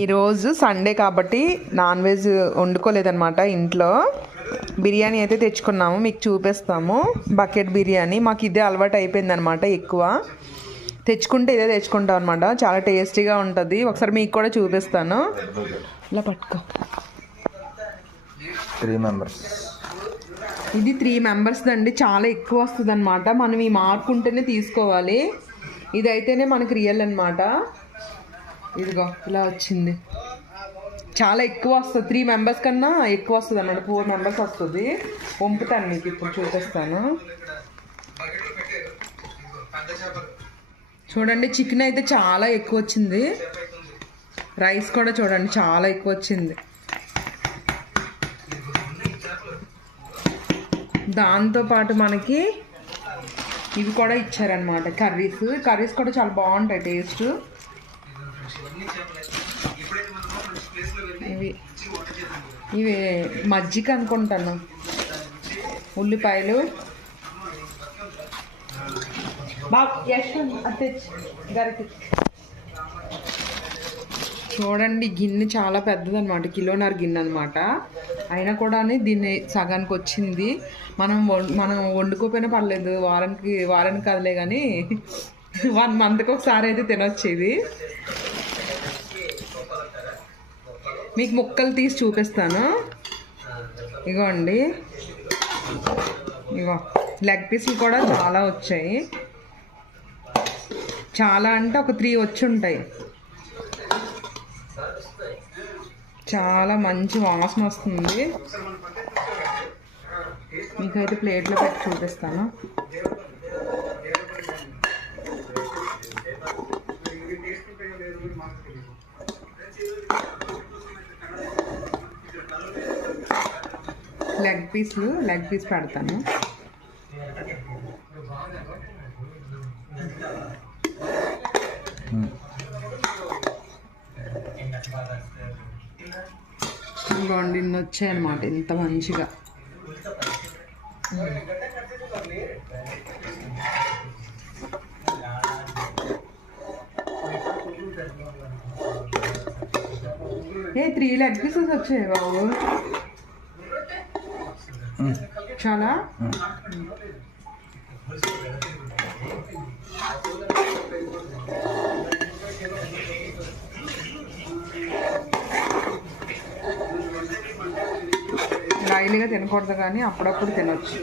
ఈరోజు సండే కాబట్టి non veg వండుకోలేదన్నమాట ఇంట్లో. బిర్యానీ అయితే తెచ్చుకున్నాము, మీకు చూపిస్తాము. బకెట్ బిర్యానీ మాకు ఇదే అలవాటు అయిపోయిందనమాట. ఎక్కువ తెచ్చుకుంటే ఇదే తెచ్చుకుంటాం అనమాట. చాలా టేస్టీగా ఉంటుంది. ఒకసారి మీకు కూడా చూపిస్తాను. ఇలా పట్టుకో. 3 members. ఇది 3 members అండి. చాలా ఎక్కువ వస్తుంది అనమాట. మనం ఈ మార్క్ ఉంటేనే తీసుకోవాలి. ఇదైతేనే మనకి రియల్ అనమాట. ఇదిగో ఇలా వచ్చింది. చాలా ఎక్కువ వస్తుంది. 3 members కన్నా ఎక్కువ వస్తుంది అన్నమాట. 4 members వస్తుంది. వంపుతాను మీకు ఇప్పుడు చూపిస్తాను. చూడండి, చికెన్ అయితే చాలా ఎక్కువ వచ్చింది. రైస్ కూడా చూడండి చాలా ఎక్కువ వచ్చింది. దాంతోపాటు మనకి ఇవి కూడా ఇచ్చారనమాట, కర్రీస్ కూడా చాలా బాగుంటాయి టేస్ట్. ఇవి మజ్జిగ అనుకుంటాను. ఉల్లిపాయలు చూడండి, గిన్నె చాలా పెద్దదన్నమాట. 1.5 కిలో గిన్నె అనమాట. అయినా కూడా దీన్ని సగానికి వచ్చింది. మనం వండుకోపోయినా పర్లేదు, వారానికి కదలే కానీ 1 monthకి ఒకసారి అయితే తినొచ్చు. ఇది మీకు ముక్కలు తీసి చూపిస్తాను. ఇగోండి, ఇగో లెగ్ పీసులు కూడా చాలా వచ్చాయి. చాలా అంటే ఒక 3 వచ్చి ఉంటాయి. చాలా మంచి వాసన వస్తుంది. మీకైతే ప్లేట్లో పెట్టి చూపిస్తాను. లెగ్ పీస్ పెడతాను. ఇదిగోండి, ఇన్ని వచ్చాయన్నమాట. ఇంత మంచిగా ఏ 3 లెగ్ పీసెస్ వచ్చాయి బాబు. చాలా రైలుగా తినకూడదు కానీ అప్పుడప్పుడు తినొచ్చు.